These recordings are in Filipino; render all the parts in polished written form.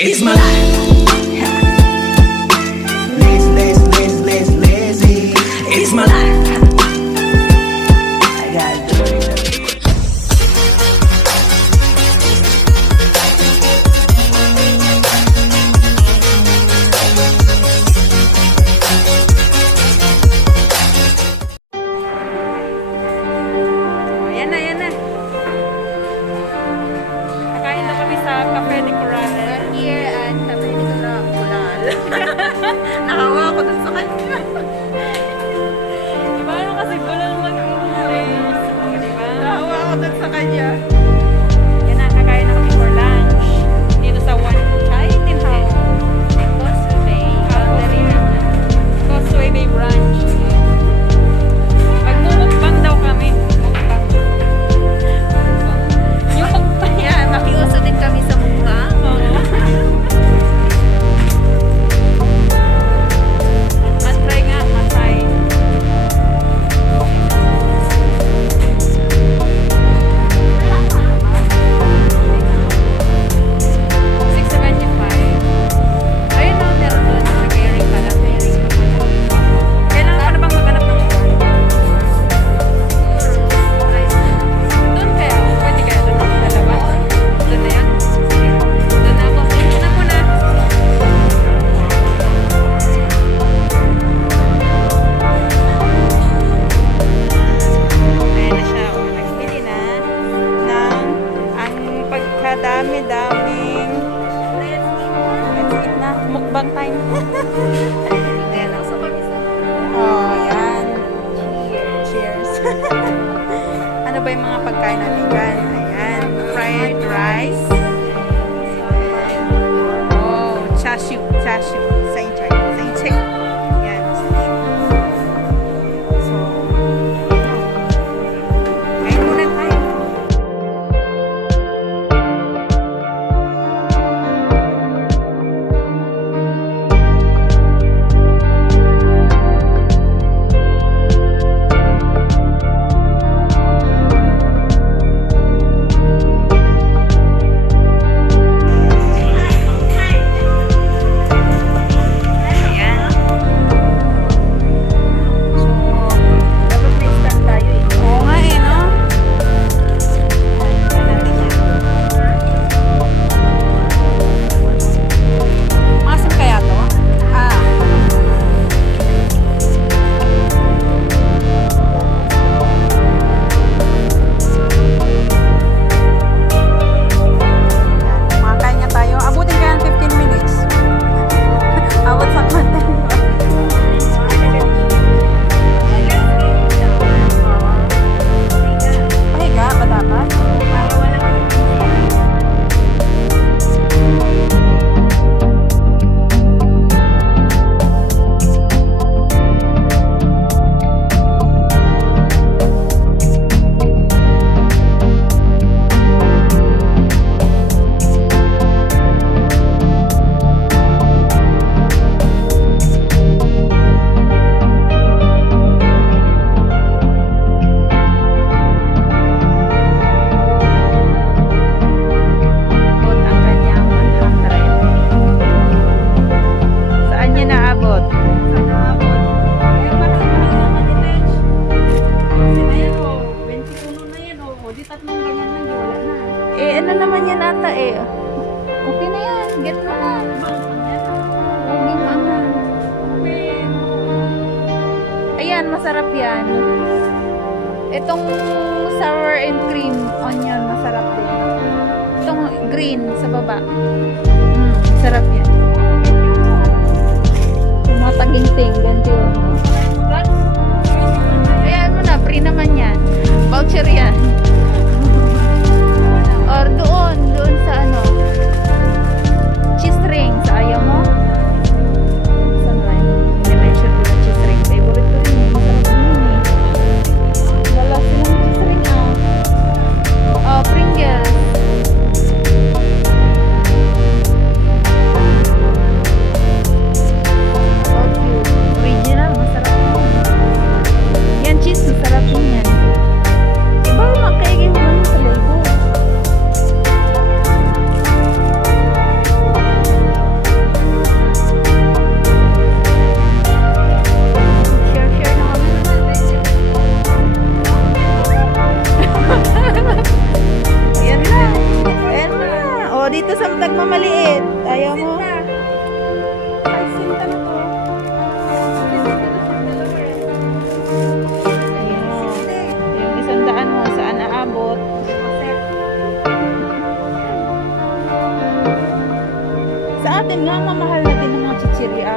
It's my life. Lazy. It's my life. I gotta do it. Yan na, yan na. Kakain na kami sa Cafe de Coral. We're here at Cafe de Coral. Nakawa ako dun sa kanya. Paano kasi gulang mag-English? Diba? Nakawa ako dun sa kanya. Yan na, kakain na kami for lunch. Dito sa One Chai Tin Hao. Causeway Bay Branch. Magmumukbang daw kami. Mukbang. Yung mukbang. Yeah, makiuso din kami sa mukbang. Matry nga, matry. $6.75. Ayun na, meron doon. Repairing pala. Kailangan ko na bang maghanap ng uwan? Doon kaya? Pwede kaya doon ang dalawa? Doon na yan? Sige. Doon na ako. Sige na muna. Ayan na siya. O, nagbili na ng ang pagkadami-daming let's eat na. Mukbang time. Ayan, also kami sa Oh, yan. Cheers. Ano ba yung mga pagkain natin dyan? Ayan. Fried rice. Oh, chashu. Chashu. Sainchai. Sainchai. Yan. So, kain muna tayo. Ayan. So, dapat may stand tayo eh. oo nga eh, no? Ayan natin yan. Maasim kaya to? Ah. Makakain nga tayo. Abutin kaya ng 15 minutes. Abot sa content. Pahiga ba dapat? Para walang Abot ang kanyang 100. Saan niya naabot? Ayan, parang mahal naman ni Tej. Ayan o, 21 na yan o. Di tatlong ganyan lang, di wala na. Eh, ano naman yan ata eh? Okay na yan. Get mo na. Okay pa nga. Ayan, masarap yan. Itong sour and cream onion, masarap din. Itong green sa baba. Sarap yan. Mga taginting, ganito yun. Ayan mo na, free naman yan. Voucher yan. Or doon sa ano, cheese ring. Sa ayaw mo? Saan ba yun? Dimension ko ng cheese ring. Favorite ko rin yun. Sarap yun eh. Wala silang cheese ring ah. Oh, Pringles. About you. Original, masarap yun. Yan, cheese, masarap din yan. Iba, makaigin mo lang sa label. dagdag mo maliit. Ayaw mo? Ay, sinta na to. Ayun. Yung 100 mo, saan naabot? Sa atin nga, mamahal na din ng mga chichirya.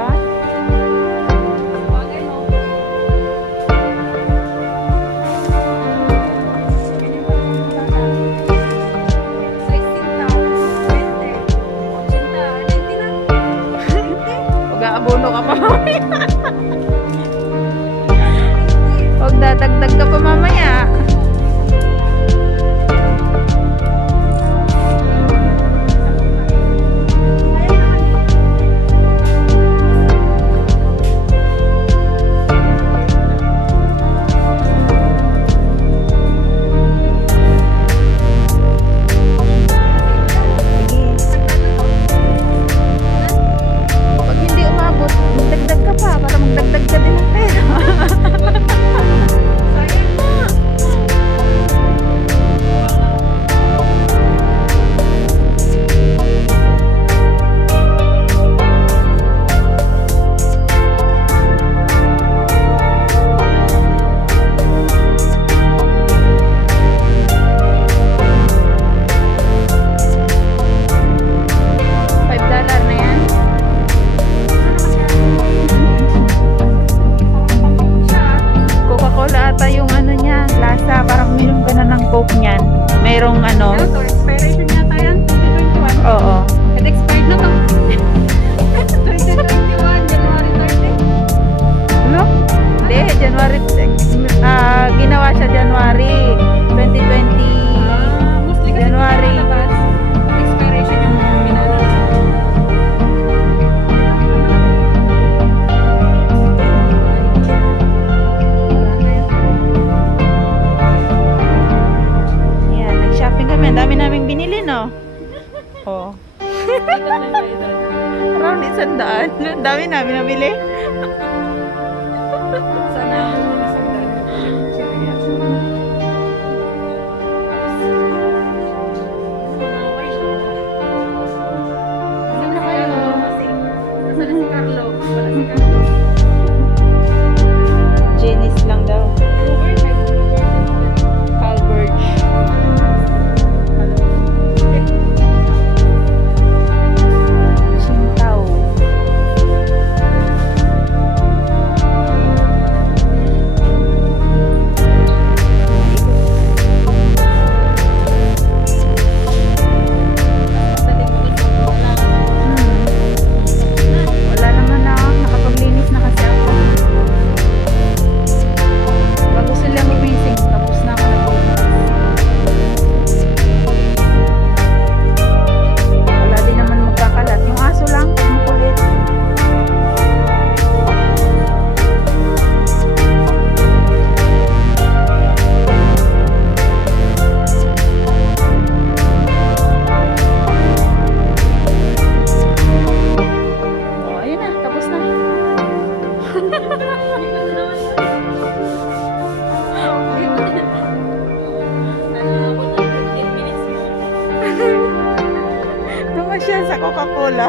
Mag-aabono ka pa mamaya. Huwag dadagdag ka pa mamaya. Pag hindi umabot, magdagdag ka pa para magdagdag ka din ng pera. $5 na yan. Coca-Cola ata yung ano niya, lasa. Parang uminom ka na ng Coke niyan. Mayroong ano. Expiration yata yan, 2021. Oo. It expired na to. 2021, January 30. Ano? Hindi, January. Ginawa siya January 2020. Mostly kasi January. pinalabas, expiration yung pinalabas. Yan, nag-shopping kami. Ang dami naming binili, no? Oo. Around 100. Ang dami namin nabili. Sana sundan. Hindi na kayo. Nasaan na si Carlo? Wala si Carlo. Janice lang daw. Calverge. Qingdao. Wala naman na. Nakapaglinis na kasi ako. Bago sila gumising, tapos na ako nag-ugas. Wala din naman magkakalat. Yung aso lang, makulit. Oh, ayun na, tapos na. Naman siya sa Coca-Cola.